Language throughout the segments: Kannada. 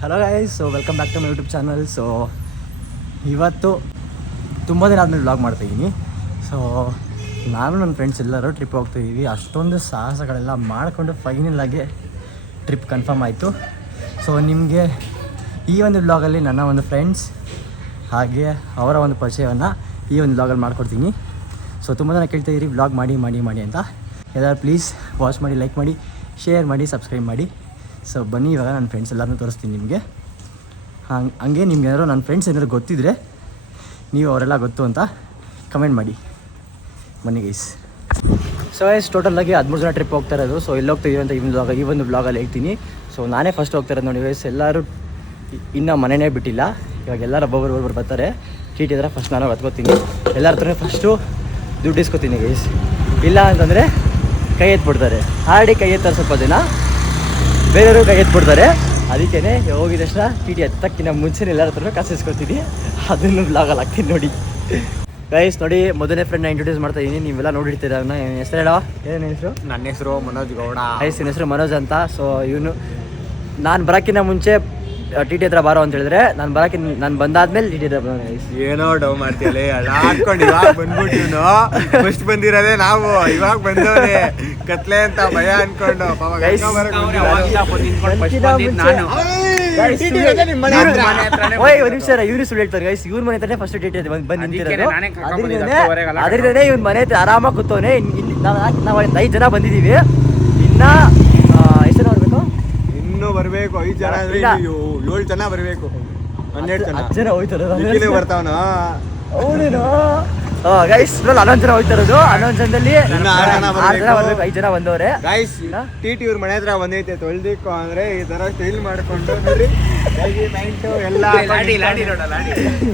Hello guys, so welcome back to my YouTube channel. So ಇವತ್ತು ತುಂಬ ದಿನ ಆದಮೇಲೆ ವ್ಲಾಗ್ ಮಾಡ್ತಾಯಿದ್ದೀನಿ. ಸೊ ನಾನು ನನ್ನ ಫ್ರೆಂಡ್ಸ್ ಎಲ್ಲರೂ ಟ್ರಿಪ್ ಹೋಗ್ತಾಯಿದ್ದೀವಿ. ಅಷ್ಟೊಂದು ಸಾಹಸಗಳೆಲ್ಲ ಮಾಡಿಕೊಂಡು ಫೈನಲಾಗಿ ಟ್ರಿಪ್ ಕನ್ಫರ್ಮ್ ಆಯಿತು. ಸೊ ನಿಮಗೆ ಈ ಒಂದು ವ್ಲಾಗಲ್ಲಿ ನನ್ನ ಒಂದು ಫ್ರೆಂಡ್ಸ್ ಹಾಗೆ ಅವರ ಒಂದು ಪರಿಚಯವನ್ನು ಈ ಒಂದು ವ್ಲಾಗಲ್ಲಿ ಮಾಡ್ಕೊಡ್ತೀನಿ. ಸೊ ತುಂಬ ಜನ ಕೇಳ್ತಾಯಿದ್ದೀರಿ ವ್ಲಾಗ್ ಮಾಡಿ ಅಂತ. ಎಲ್ಲರೂ ಪ್ಲೀಸ್ ವಾಚ್ ಮಾಡಿ, ಲೈಕ್ ಮಾಡಿ, ಶೇರ್ ಮಾಡಿ, ಸಬ್ಸ್ಕ್ರೈಬ್ ಮಾಡಿ. ಸೊ ಬನ್ನಿ, ಇವಾಗ ನನ್ನ ಫ್ರೆಂಡ್ಸ್ ಎಲ್ಲರನ್ನೂ ತೋರಿಸ್ತೀನಿ ನಿಮಗೆ. ಹಂಗೆ ನಿಮ್ಗೆ ಏನಾದ್ರು ನನ್ನ ಫ್ರೆಂಡ್ಸ್ ಏನಾದ್ರು ಗೊತ್ತಿದ್ರೆ ನೀವು ಅವರೆಲ್ಲ ಗೊತ್ತು ಅಂತ ಕಮೆಂಟ್ ಮಾಡಿ. ಬನ್ನಿ ಗೈಸ್. ಸೊ ಗೈಸ್, ಟೋಟಲಾಗಿ 13 ಜನ ಟ್ರಿಪ್ ಹೋಗ್ತಾ ಇರೋದು. ಸೊ ಎಲ್ಲಿ ಹೋಗ್ತಿದ್ದೀವಿ ಅಂತ ಈ ಒಂದು ಬ್ಲಾಗಲ್ಲಿ ಹೇಳ್ತೀನಿ. ಸೊ ನಾನೇ ಫಸ್ಟ್ ಹೋಗ್ತಾ ಇರೋದು ನೋಡಿ ಗೈಸ್. ಎಲ್ಲರೂ ಇನ್ನೂ ಮನೆಯೇ ಬಿಟ್ಟಿಲ್ಲ. ಇವಾಗ ಎಲ್ಲರೂ ಒಬ್ಬೊಬ್ಬರು ಬರ್ತಾರೆ. ಚೀಟಿ ಇದ್ರೆ ಫಸ್ಟ್ ನಾನು ಹತ್ಕೋತೀನಿ. ಎಲ್ಲರ ಹತ್ರ ಫಸ್ಟು ದುಡ್ಡು ಇಸ್ಕೊತೀನಿ ಗೈಸ್. ಇಲ್ಲ ಅಂತಂದರೆ ಕೈ ಎತ್ಬಿಡ್ತಾರೆ. ಆಲ್ರೆಡಿ ಕೈ ಎತ್ತಾರೆ ಸ್ವಲ್ಪ ಜನ, ಬೇರೆಯವರು ಕೈ ಎತ್ಬಿಡ್ತಾರೆ. ಅದಕ್ಕೇ ಹೋಗಿದ ತಕ್ಷಣ ಟಿ ಎತ್ತಕ್ಕಿಂತ ಮುಂಚೆ ಎಲ್ಲರ ಹತ್ರ ಕಾಸು ಇಸ್ಕೊತೀನಿ. ಅದನ್ನು ಬ್ಲಾಗಲ್ಲಿ ಹಾಕ್ತೀನಿ ನೋಡಿ ಗೈಸ್. ನೋಡಿ, ಮೊದಲನೇ ಫ್ರೆಂಡ್ನ ಇಂಟ್ರೊಡ್ಯೂಸ್ ಮಾಡ್ತಾ ಇದ್ದೀನಿ. ನೀವೆಲ್ಲ ನೋಡಿರ್ತೀರ. ಹೆಸರು ಹೇಳೋ, ಏನು ಹೆಸರು? ನನ್ನ ಹೆಸರು ಮನೋಜ್ ಗೌಡ. ಗೈಸ್, ನನ್ನ ಹೆಸರು ಮನೋಜ್ ಅಂತ. ಸೊ ಇವನು ನಾನು ಬರೋಕ್ಕಿಂತ ಮುಂಚೆ ಟಿ ಹತ್ರ ಬಾರೋ ಅಂತ ಹೇಳಿದ್ರೆ ನಾನು ಬಂದಾದ್ಮೇಲೆ ಟಿ ಹತ್ರ ಬರೋಣ ಗೈಸ್. ಏನೋ ಡೌ ಮಾಡ್ತೀಯಲ್ಲ, ಆಡ್ಕೊಂಡು ಇವಾಗ ಬಂದ್ಬಿಟ್ಟು ಇವನು ಫಸ್ಟ್ ಬಂದಿರೋದೇ ನಾವು. ಇವಾಗ ಬಂದವನೇ ಕತ್ಲೆ ಅಂತ ಭಯ ಅನ್ಕೊಂಡು ಇವ್ರು ಸುಳ್ಳು ಹೇಳ್ತಾರೆ ಗೈಸ್. ಇವ್ರ ಮನೆ ಹತ್ರನೇ ಫಸ್ಟ್ ಟಿ ಬಂದು ನಿಂತಿರೋದು. ಅದರಿಂದ ಇವ್ನ ಮನೆ ಹತ್ರ ಆರಾಮಾಗಿ ಕೂತವನೆ. ನಾವು 5 ಜನ ಬಂದಿದ್ದೀವಿ. ಇನ್ನ ಎಷ್ಟು ಜನ ಬರ್ಬೇಕು? ಇನ್ನೂ ಬರ್ಬೇಕು. 5 ಜನ ಅಂದ್ರೆ 7 ಜನ ಬರ್ಬೇಕು. 12 ಜನ. 10 ಜನ ಹೋಯ್ತಾರೆ ಬರ್ತಾವನ. ಹೌದೇನು ಗೈಸ್? 11 ಜನ ಹೋಗ್ತಾ ಇರೋದು. 11 ಜನದಲ್ಲಿ 6 ಜನ ಬರ್ಬೇಕು. 5 ಜನ ಬಂದವ್ರೆ ಗೈಸ್. ಟಿ ಇವ್ರ ಮನೆ ಹತ್ರ ಬಂದೈತೆ. ತೊಳ್ದಿಕ್ಕು ಅಂದ್ರೆ ಈ ತರ ಸ್ಟೈಲ್ ಮಾಡ್ಕೊಂಡು ನೋಡಿ ಎಲ್ಲ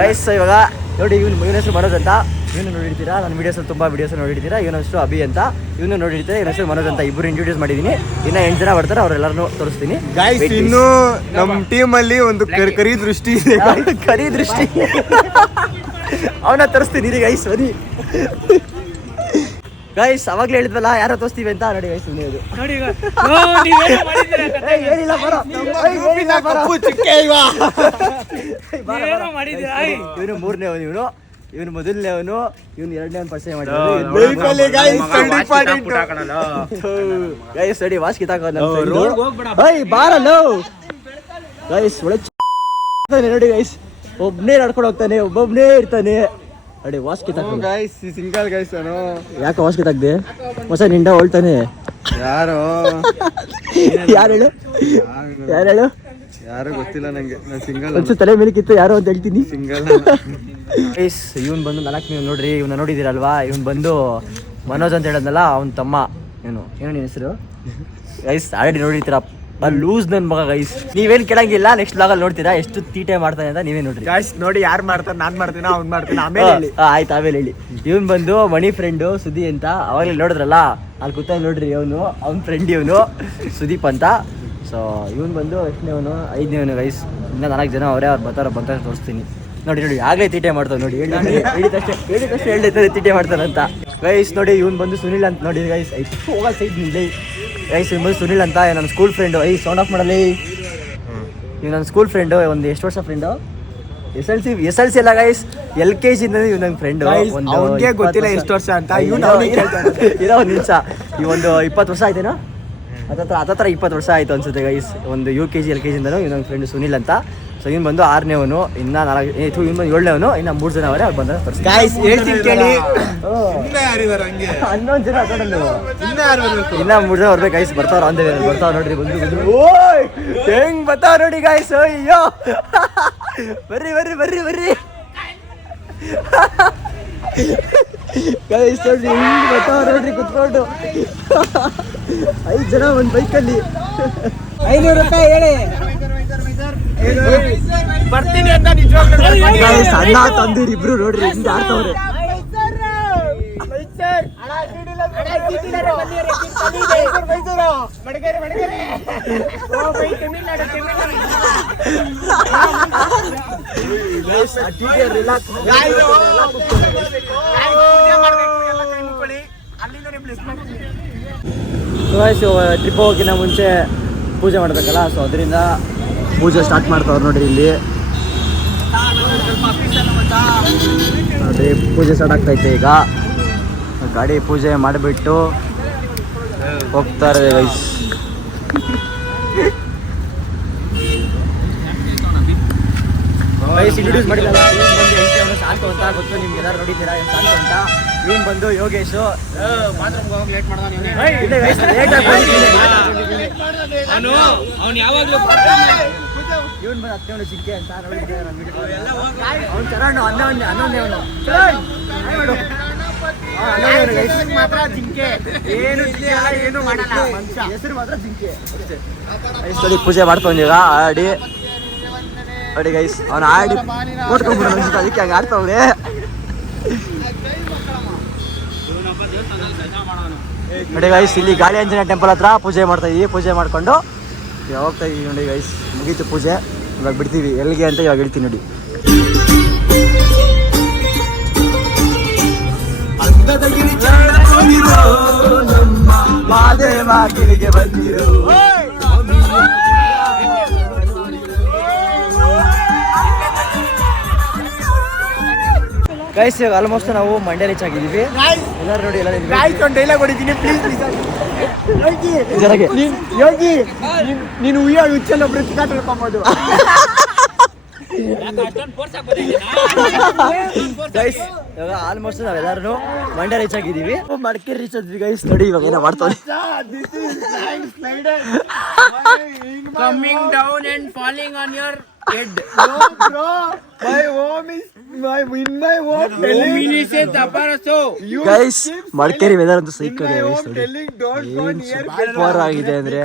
ಗೈಸ್. ಇವಾಗ ನೋಡಿ, ಇವನ ಹೆಸರು ಮನೋಜ್ ಅಂತ. ಇವನು ನೋಡಿರ್ತೀರಾ, ನನ್ನ ವೀಡಿಯೋಸಲ್ಲಿ ತುಂಬ ವೀಡಿಯೋಸ್ ನೋಡಿರ್ತೀರಾ. ಇವನ ಹೆಸರು ಅಭಿ ಅಂತ. ಇವನು ನೋಡಿರ್ತೀರಾ. ಇವನ ಹೆಸರು ಮನೋಜ್ ಅಂತ. ಇಬ್ಬರು ಇಂಟ್ರೊಡ್ಯೂಸ್ ಮಾಡಿದ್ದೀನಿ. ಇನ್ನು 8 ಜನ ಬರ್ತಾರೆ, ಅವರೆಲ್ಲರನ್ನೂ ತೋರಿಸ್ತೀನಿ ಗೈಸ್. ಇನ್ನು ನಮ್ಮ ಟೀಮಲ್ಲಿ ಒಂದು ಕರಿ ದೃಷ್ಟಿ ಇದೆ. ಕರಿ ದೃಷ್ಟಿ ಅವನ ತೋರಿಸ್ತೀನಿ ರೀ ಗೈಸ್. ಬನ್ನಿ ಗೈಸ್. ಅವಾಗಲೇ ಹೇಳಿದ್ವಲ್ಲ ಯಾರೋ ತೋರಿಸ್ತೀವಿ ಅಂತ. ನೋಡಿ ಗೈಸ್, ಏನಿಲ್ಲ ಬರೋ. ಇವನು 3ನೇ ಇವನು. ಇವನು ಮೊದಲನೇ ಅವನು. ಇವನು 2ನೇ ಪರಿಚಯ ಮಾಡಿ ಗೈಸ್. ನೋಡಿ, ವಾಚ್ ಕಿತ್ತಾಕ ಬಾರಲ್ಲ ಗೈಸ್. ಒಳ್ಳೆ ನೋಡಿ ಗೈಸ್, ಒಬ್ಬನೇ ನಡ್ಕೊಂಡು ಹೋಗ್ತಾನೆ, ಒಬ್ಬೊಬ್ಬನೇ ಇರ್ತಾನೆ. ನೋಡಿ, ವಾಚ್ ಕಿತ್ತಾಕ ಗೈಸ್. Single guys. ನಾನು ಯಾಕೆ ವಾಚ್ ಕಿತ್ತಾಕ್ದೆ? ಹೊಸ ನಿಂಡ ಹೊಳ್ತಾನೆ. ಯಾರು ಹೇಳು? ಯಾರು ಗೊತ್ತಿಲ್ಲ ನಂಗೆ. ನಾನು ಸಿಂಗಲ್. ಒಂಚೂರು ತಲೆ ಮೇಲೆ ಕಿತ್ತು ಯಾರು ಅಂತ ಹೇಳ್ತೀನಿ. Single guys. ಇವನು ಬಂದು 4 ನೀವು ನೋಡ್ರಿ. ಇವನ್ನ ನೋಡಿದಿರಲ್ವಾ? ಇವನು ಬಂದು ಮನೋಜ್ ಅಂತ ಹೇಳದ್ನಲ್ಲ, ಅವನ ತಮ್ಮ. ಏನು ನಿನ್ನ ಹೆಸರು ಗೈಸ್? ಆಲ್ರೆಡಿ ನೋಡಿರ್ತೀರ. ಲೂಸ್ ನನ್ನ ಮಗ ಗೈಸ್. ನೀವೇನು ಕೇಳಂಗಿಲ್ಲ. ನೆಕ್ಸ್ಟ್ ಬ್ಲಾಗಲ್ಲಿ ನೋಡ್ತೀರಾ ಎಷ್ಟು ತೀಟೆ ಮಾಡ್ತಾನೆ ಅಂತ. ನೀವೇ ನೋಡ್ರಿ ಗೈಸ್. ನೋಡಿ, ಯಾರು ಮಾಡ್ತಾರೆ? ನಾನು ಮಾಡ್ತೀನಿ, ಅವ್ನು ಮಾಡ್ತೀನಿ. ಆಮೇಲೆ ಹೇಳಿ. ಆಯ್ತು, ಆಮೇಲೆ ಹೇಳಿ. ಇವನು ಬಂದು ಮಣಿ ಫ್ರೆಂಡು ಸುದೀಪ್ ಅಂತ. ಅವಾಗಲೇ ನೋಡಿದ್ರಲ್ಲ, ಅಲ್ಲಿ ಕೂತ ನೋಡ್ರಿ. ಅವ್ನ ಫ್ರೆಂಡ್ ಇವನು ಸುದೀಪ್ ಅಂತ. ಸೊ ಇವನು ಬಂದು ಎಷ್ಟನೇವನು? 5ನೇವನು ಗೈಸ್. ಇನ್ನು 4 ಜನ ಅವರೇ. ಅವ್ರು ಬರ್ತಾರೆ ತೋರಿಸ್ತೀನಿ. ನೋಡಿ ಆಗಲೇ ತೀಟೆ ಮಾಡ್ತಾವೆ ನೋಡಿ. ಹೇಳಿದಷ್ಟೇ ಹೇಳಿದ್ರೆ ತೀಟೆ ಮಾಡ್ತಾರಂತ ಗೈಸ್. ನೋಡಿ, ಇವನು ಬಂದು ಸುನಿಲ್ ಅಂತ. ನೋಡಿ ಗೈಸ್, ಹೋಗ ಸೈಡ್ ನಿಲ್ಲಿ ಗೈಸ್. ಇವನು ಬಂದು ಸುನಿಲ್ ಅಂತ, ನನ್ನ ಸ್ಕೂಲ್ ಫ್ರೆಂಡು. ಸೌಂಡ್ ಆಫ್ ಮಾಡಲಿ. ಇವ್ ನನ್ನ ಸ್ಕೂಲ್ ಫ್ರೆಂಡು. ಒಂದು ಎಷ್ಟು ವರ್ಷ ಫ್ರೆಂಡು? ಎಸ್.ಎಲ್.ಸಿ ಎಲ್ಲ ಗೈಸ್. LKG ಇಂದ ಇವ್ ನನ್ನ ಫ್ರೆಂಡು. ಅವ್ನಿಗೆ ಗೊತ್ತಿಲ್ಲ ಎಷ್ಟು ವರ್ಷ ಅಂತ. ಇರೋ ಒಂದು ನಿಮಿಷ. ಈ ಒಂದು 20 ವರ್ಷ ಆಯ್ತೇನೋ? ಹತ್ತತ್ರ 20 ವರ್ಷ ಆಯಿತು ಅನ್ಸುತ್ತೆ ಗೈಸ್. ಒಂದು UKG LKG ಇಂದನೂ ಇವ್ ನನ್ನ ಫ್ರೆಂಡು ಸುನಿಲ್ ಅಂತ. ಸೊ ಇವನು ಬಂದು 6ನೇವನು. ಇನ್ನು 4 ಇವನು 7ನೇವನು. ಇನ್ನು 3 ಜನ ಅವರೇ. ಅವ್ರು ಬಂದ ಗೈಸ್. ಹೇಳ್ತೀನಿ ಕೇಳಿ. 11 ಜನ ಹಾಕೊಂಡು ಇನ್ನ 3 ಜನ ಬರ್ಬೇಕು ಗೈಸ್. ಬರ್ತಾವ್ರ ಅಂದೇ ಬರ್ತಾವ ನೋಡ್ರಿ. ಬಂದು ಹೆಂಗ್ ಬರ್ತಾವ ನೋಡಿ ಗೈಸ್. ಅಯ್ಯೋ, ಬರ್ರಿ ಗೈಸ್. ನೋಡ್ರಿ ಹೆಂಗ್ ಬರ್ತಾವ ನೋಡ್ರಿ ಕುತ್ಕೊಂಡು. 5 ಜನ ಒಂದು ಬೈಕಲ್ಲಿ. 500 ರೂಪಾಯಿ ಹೇಳಿ ಬರ್ತೀನಿ ಅಂತ. ನಿಜವಾಗ್ಲೂ ಸಣ್ಣ ತಂದಿರಿ ಇಬ್ರು ನೋಡ್ರಿ ಹಿಂಗೆ ಆಡ್ತವ್ರೆ. ಟ್ರಿಪ್ ಹೋಗೋಕ್ಕಿಂತ ಮುಂಚೆ ಪೂಜೆ ಮಾಡಬೇಕಲ್ಲ. ಸೊ ಅದರಿಂದ ಪೂಜೆ ಸ್ಟಾರ್ಟ್ ಮಾಡ್ತಾವ್ರು ನೋಡ್ರಿ ಇಲ್ಲಿ. ನೋಡ್ರಿ ಪೂಜೆ ಸ್ಟಾರ್ಟ್ ಆಗ್ತೈತೆ ಈಗ. ಗಾಡಿ ಪೂಜೆ ಮಾಡಿಬಿಟ್ಟು ಹೋಗ್ತಾರೆ ಗೈಸ್. ಇಂಟ್ರೊಡ್ಯೂಸ್ ಮಾಡಿಲ್ಲ, ಬಂದು ಎಂಟು ಶಾಂತು ಅಂತ ಗೊತ್ತು ನಿಮ್ಗೆ, ಎಲ್ಲರೂ ನೋಡಿದ್ದೀರಾ ಶಾಂತು ಅಂತ. ಇವನ್ ಬಂದು ಯೋಗೇಶು. ಲೇಟ್ ಇವನ್ ಬಂದು ಹತ್ತೇಳು ಜಿಂಕೆ ಅಂತ ನೋಡಿದ್ದೀರಾ. ಅವ್ನು ಚರಣ್ ಹನ್ನೊಂದೇ ಮಾತ್ರ ಜಿಂಕೆ, ಏನು ಮಾಡಲ್ಲ, ಹೆಸರು ಮಾತ್ರ ಜಿಂಕೆ. ಪೂಜೆ ಮಾಡ್ಕೊಂಡೀಗ ಆಡಿ ನೋಡಿ ಗೈಸ್. ಅವ್ನು ಆಡಿ ಓದ್ಕೊಂಡ್ಬಿಡ ಅನ್ಸುತ್ತೆ, ಅದಕ್ಕೆ ಹಂಗೆ ಆಡ್ತಾವ್ರೆ. ನೋಡಿ ಗೈಸ್, ಇಲ್ಲಿ ಗಾಳಿ ಆಂಜನೇಯ ಟೆಂಪಲ್ ಹತ್ರ ಪೂಜೆ ಮಾಡ್ತಾ ಇದೀವಿ. ಪೂಜೆ ಮಾಡ್ಕೊಂಡು ಹೋಗ್ತಾ ಇದೀವಿ ನೋಡಿ ಗೈಸ್. ಮುಗೀತು ಪೂಜೆ, ಇವಾಗ ಬಿಡ್ತೀವಿ. ಎಲ್ಲಿಗೆ ಅಂತ ಇವಾಗ ಹೇಳ್ತೀನಿ ನೋಡಿ. ಗೈಸ್ ಇವಾಗ ಆಲ್ಮೋಸ್ಟ್ ನಾವು ಮಂಡ್ಯ ರೀಚ್ ಆಗಿದ್ದೀವಿ. ಎಲ್ಲರೂ ನೋಡಿ, ಎಲ್ಲ ಡೈಲಾಗ್ ಹೊಡಿತೀನಿ ಪ್ಲೀಸ್. ಯೋಗಿ ನೀನು ಉಯ್ಯಾಳು ಹುಚ್ಚಲ್ಲ ಪ್ರತಿಕಾಟ ಹೇಳ್ಕೊಂಬೋದು. ಗೈಸ್ ಇವಾಗ ಆಲ್ಮೋಸ್ಟ್ ನಾವೆಲ್ಲರೂ ಮಂಡ್ಯ ರೀಚ್ ಆಗಿದ್ದೀವಿ. ಮಡಿಕೇರಿ ರೀಚ್ ಆದ್ವಿ ಗೈಸ್. ನೋಡಿ ಇವಾಗ ಏನೋ ಮಾಡ್ತಾವೆ. Coming down and falling on your head. No bro, my home is in my home telling guys Madikeri weather ಅಂತೂ ಸೈಕಾಗಿದೆ ಗೈಸ್. ನೋಡಿ don't ಸೂಪರ್ ಆಗಿದೆ ಅಂದ್ರೆ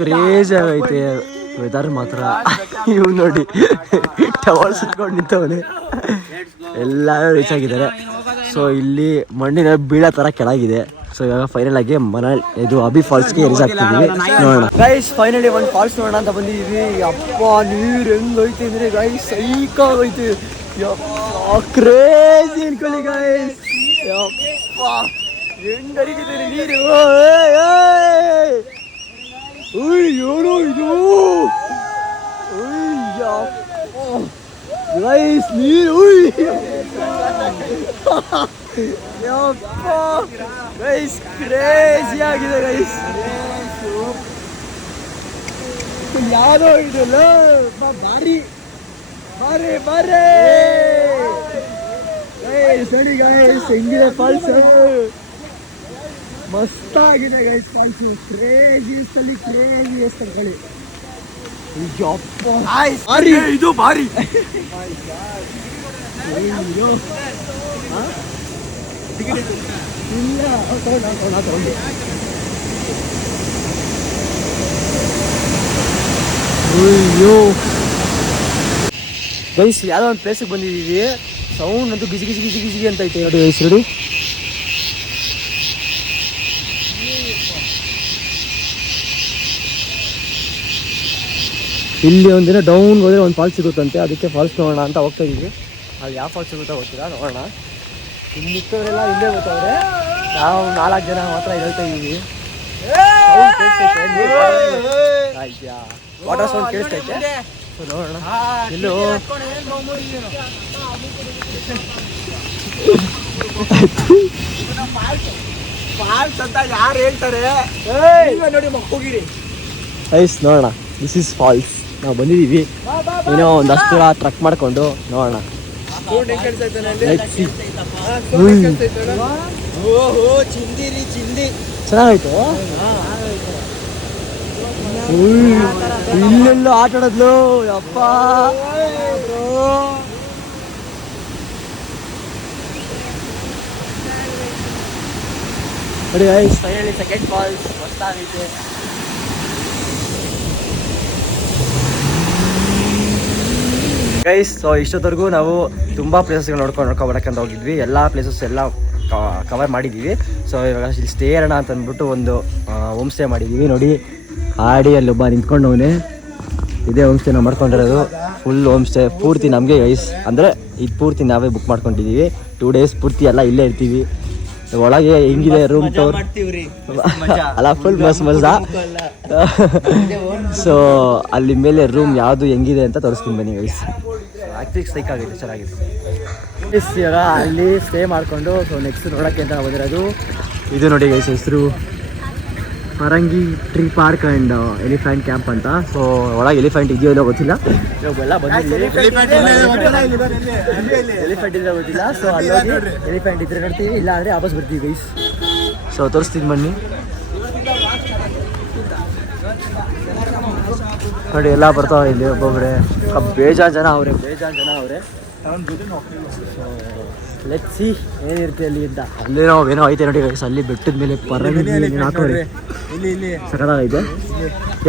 ಕ್ರೇಜ್ ಆಗೈತೆ ವೆದರ್ ಮಾತ್ರ. ಇವ್ ನೋಡಿ ಟವಲ್ ಸುತ್ಕೊಂಡು ನಿಂತವನೆ. ಎಲ್ಲರೂ ರೀಚ್ ಆಗಿದ್ದಾರೆ. ಸೊ ಇಲ್ಲಿ ಮಣ್ಣಿನ ಬೀಳ ತರ ಕೆಳಗಿದೆ. ಸೊ ಇವಾಗ ಫೈನಲ್ ಆಗಿ ಇದು ಅಬಿ ಫಾಲ್ಸ್ಗೆ ರೀಚ್ ಆಗ್ತಿದ್ದೀವಿ. ನೋಡೋಣ ಗೈಸ್, ಫೈನಲಿ ಒಂದು ಫಾಲ್ಸ್ ನೋಡೋಣ ಅಂತ ಬಂದಿದ್ದೀವಿ. ಯಪ್ಪ ನೀರು ಹೆಂಗ್ ಐತೆ ಅಂದ್ರೆ ಗೈಸ್ ಸೈಕಾಗೈತೆ. ಯಪ್ಪ ಕ್ರೇಜಿ ಅನ್ಕೊಳ್ಳಿ ಗೈಸ್. ಯಪ್ಪ ಹೆಂಗ್ ಹರಿತಿದೆ ನೀರು. ಏನೋ ಇದು ಗೈಸ್ ನೀರು. ಗೈಸ್ ಕ್ರೇಜಿ ಆಗಿದೆ ಗೈಸ್. ಯಾವ್ದೋ ಇದಲ್ಲ ಬಾರಿ ಬಾರಿ ಬಾರಿ ಗೈಸ್. ನೋಡಿ ಗೈಸ್ ಹೆಂಗಿದೆ ಫಾಲ್ಸ್, ಮಸ್ತ್ ಆಗಿದೆ ಗೈಸ್ ಫಾಲ್ಸು. ಕ್ರೇಜಿ ಸ್ಥಳಿ, ಕ್ರೇಜಿ ಸ್ಥಳಗಳು. ಇದು ಭಾರಿ ಇಲ್ಲ ತಗೊಂಡು ಅಯ್ಯೋ ಗೈಸ್ ಯಾವುದೋ ಒಂದು ಪ್ಲೇಸಿಗೆ ಬಂದಿದ್ದೀವಿ. ಸೌಂಡ್ ಅಂತೂ ಗಿಜಿ ಗಿಜಿ ಗಿಜಿ ಗಿಜಿ ಅಂತ ಐತೆ ನೋಡಿ ಗೈಸ್. ನೋಡಿ ಇಲ್ಲಿ ಒಂದಿನ ಡೌನ್ ಹೋದರೆ ಒಂದು ಫಾಲ್ಸ್ ಸಿಗುತ್ತಂತೆ, ಅದಕ್ಕೆ ಫಾಲ್ಸ್ ನೋಡೋಣ ಅಂತ ಹೋಗ್ತಾ ಇದೀವಿ. ಅಲ್ಲಿ ಯಾವ ಫಾಲ್ಸ್ ಸಿಗುತ್ತಾ ಗೊತ್ತಿಲ್ಲ, ನೋಡೋಣ. ಇನ್ನಿತ್ತವರೆಲ್ಲ ಇಲ್ಲೇ ಗೊತ್ತವ್ರೆ, ನಾವು 4 ಜನ ಮಾತ್ರ ಹೇಳ್ತಾ ಇದ್ದೀವಿ. ಆಯ್ತಾ ವಾಟರ್ ಸೌಂಡ್ ಕೇಳಿಸ್ತೈತೆ, ನೋಡೋಣ. ಎಲ್ಲೋ ಫಾಲ್ಸ್ ಅಂತ ಯಾರು ಹೇಳ್ತಾರೆ ನೋಡಿ, ಹೋಗಿರಿ ಐಸ್ ನೋಡೋಣ. This is false. ನಾವು ಬಂದಿದ್ದೀವಿ, ಏನೋ ಒಂದಷ್ಟು ದೂರ ಟ್ರಕ್ ಮಾಡ್ಕೊಂಡು ನೋಡೋಣ. ಚೆನ್ನಾಗಾಯ್ತು. ಇಲ್ಲೆಲ್ಲೋ ಆಟ ಆಡೋದ್ಲು ಯಪ್ಪ. ನೋಡಿ ಗೈಸ್ ಫೈನಲಿ ಸೆಕೆಂಡ್ ಫಾಲ್ಸ್ ಮಸ್ತಾಗೈತೆ. ಗೈಸ್ ಸೊ ಇಷ್ಟೊತ್ತವರೆಗೂ ನಾವು ತುಂಬ ಪ್ಲೇಸಸ್ಗಳು ನೋಡ್ಕೊಂಬರಕ್ಕಂತ ಹೋಗಿದ್ವಿ. ಎಲ್ಲ ಪ್ಲೇಸಸ್ ಎಲ್ಲ ಕವರ್ ಮಾಡಿದ್ದೀವಿ. ಸೊ ಇವಾಗ ಇಲ್ಲಿ ಸ್ಟೇ ಇರೋಣ ಅಂತ ಅಂದ್ಬಿಟ್ಟು ಒಂದು ಹೋಮ್ ಸ್ಟೇ ಮಾಡಿದ್ದೀವಿ. ನೋಡಿ ಆಡಿ ಅಲ್ಲಿ ಒಬ್ಬ ನಿಂತ್ಕೊಂಡವನೇ, ಇದೇ ಹೋಮ್ ಸ್ಟೇ ನಾವು ಮಾಡ್ಕೊಂಡಿರೋದು. ಫುಲ್ ಹೋಮ್ ಸ್ಟೇ ಪೂರ್ತಿ ನಮಗೆ ಗೈಸ್, ಅಂದರೆ ಇದು ಪೂರ್ತಿ ನಾವೇ ಬುಕ್ ಮಾಡ್ಕೊಂಡಿದ್ದೀವಿ. 2 days ಪೂರ್ತಿ ಎಲ್ಲ ಇಲ್ಲೇ ಇರ್ತೀವಿ. ಒಳಗೆ ಹೆಂಗಿದೆ ರೂಮ್ ಟೂರ್ ಅಲ್ಲ ಫುಲ್ ಮಜಾ. ಸೊ ಅಲ್ಲಿ ಮೇಲೆ ರೂಮ್ ಯಾವುದು ಹೆಂಗಿದೆ ಅಂತ ತೋರಿಸ್ತೀನಿ ಬನ್ನಿ ಗೈಸ್. ಆ್ಯಕ್ಚುಲಿ ಸ್ಟ್ರೈಕ್ ಆಗಿದೆ, ಚೆನ್ನಾಗಿದೆ. ಇವಾಗ ಅಲ್ಲಿ ಸ್ಟೇ ಮಾಡಿಕೊಂಡು ಸೊ ನೆಕ್ಸ್ಟ್ ನೋಡೋಕ್ಕೆ ಅಂತ ನಾವು ಬಂದಿರೋದು ಇದು ನೋಡಿ ಗೈಸ್, ಹೆಸರು ಪರಂಗಿ tree park and elephant camp ಅಂತ. ಸೊ ಒಳಗೆ ಎಲಿಫೆಂಟ್ ಇದೆಯೋ ಇಲ್ಲೋ ಗೊತ್ತಿಲ್ಲ, ಇವಾಗೆಲ್ಲ ಬಂದಿಲ್ಲ ಎಲಿಫೆಂಟ್ ಇದೆಯೋ ಗೊತ್ತಿಲ್ಲ. ಸೊ ಅಲ್ಲಿ ಎಲಿಫೆಂಟ್ ಇದ್ರೆ ನೋಡ್ತೀವಿ, ಇಲ್ಲ ಅಂದರೆ ವಾಪಸ್ ಬರ್ತೀವಿ ಗೈಸ್. ಸೊ ತೋರಿಸ್ತೀನಿ ಬನ್ನಿ ನೋಡಿ, ಎಲ್ಲ ಬರ್ತಾವೆ ಇಲ್ಲಿ ಒಬ್ಬೊಬ್ಬರೇ, ಬೇಜಾನ್ ಜನ ಅವರೇ. ಲೆಟ್ಸ್ ಸಿ ಏನಿರುತ್ತೆ ಅಲ್ಲಿ ಅಂತ. ಅಲ್ಲಿ ನಾವು ಏನೋ ಐತೆ ನೋಡಿ ಗೈಸ್, ಅಲ್ಲಿ ಬೆಟ್ಟದ ಮೇಲೆ ಪರಂಗಿ ಹಾಕೋರಿ ಸಕದಾಗೈತೆ.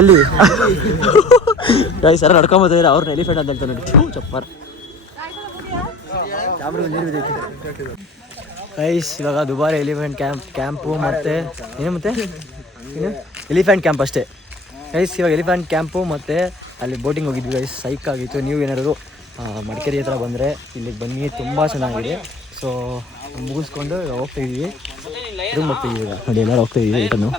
ಎಲ್ಲಿ ಗೈಸ್ ಸರ ನಡ್ಕೊಂಬತ್ತಿದ್ರೆ ಅವ್ರನ್ನ ಎಲಿಫೆಂಟ್ ಅಂತ ಹೇಳ್ತಾರೆ ನೋಡಿ, ಚಪ್ಪರ್ ಕ್ಯಾಮ್ರಾ ನೀರು ಬಿದ್ದೈತಿ ಗೈಸ್. ಇವಾಗ ದುಬಾರಿ ಎಲಿಫೆಂಟ್ ಕ್ಯಾಂಪು ಮತ್ತು ಏನು ಮತ್ತೆ ಏನು ಎಲಿಫೆಂಟ್ ಕ್ಯಾಂಪ್ ಅಷ್ಟೇ ಗೈಸ್. ಇವಾಗ ಎಲಿಫೆಂಟ್ ಕ್ಯಾಂಪು ಮತ್ತು ಅಲ್ಲಿ ಬೋಟಿಂಗ್ ಹೋಗಿದ್ವಿ ಗೈಸ್, ಸೈಕ್ ಆಗಿತ್ತು. ನೀವು ಏನಾದ್ರು ಮಡಿಕೇರಿ ಹತ್ರ ಬಂದರೆ ಇಲ್ಲಿಗೆ ಬನ್ನಿ, ತುಂಬ ಚೆನ್ನಾಗಿದೆ. ಸೊ ಮುಗಿಸ್ಕೊಂಡು ಹೋಗ್ತಾಯಿದ್ದೀವಿ, ರೂಮ್ ಹೋಗ್ತಾಯಿದ್ದೀವಿ ಈಗ ನೋಡಿ, ಎಲ್ಲರೂ ಹೋಗ್ತಾಯಿದ್ದೀವಿ ರಿಟರ್ನು.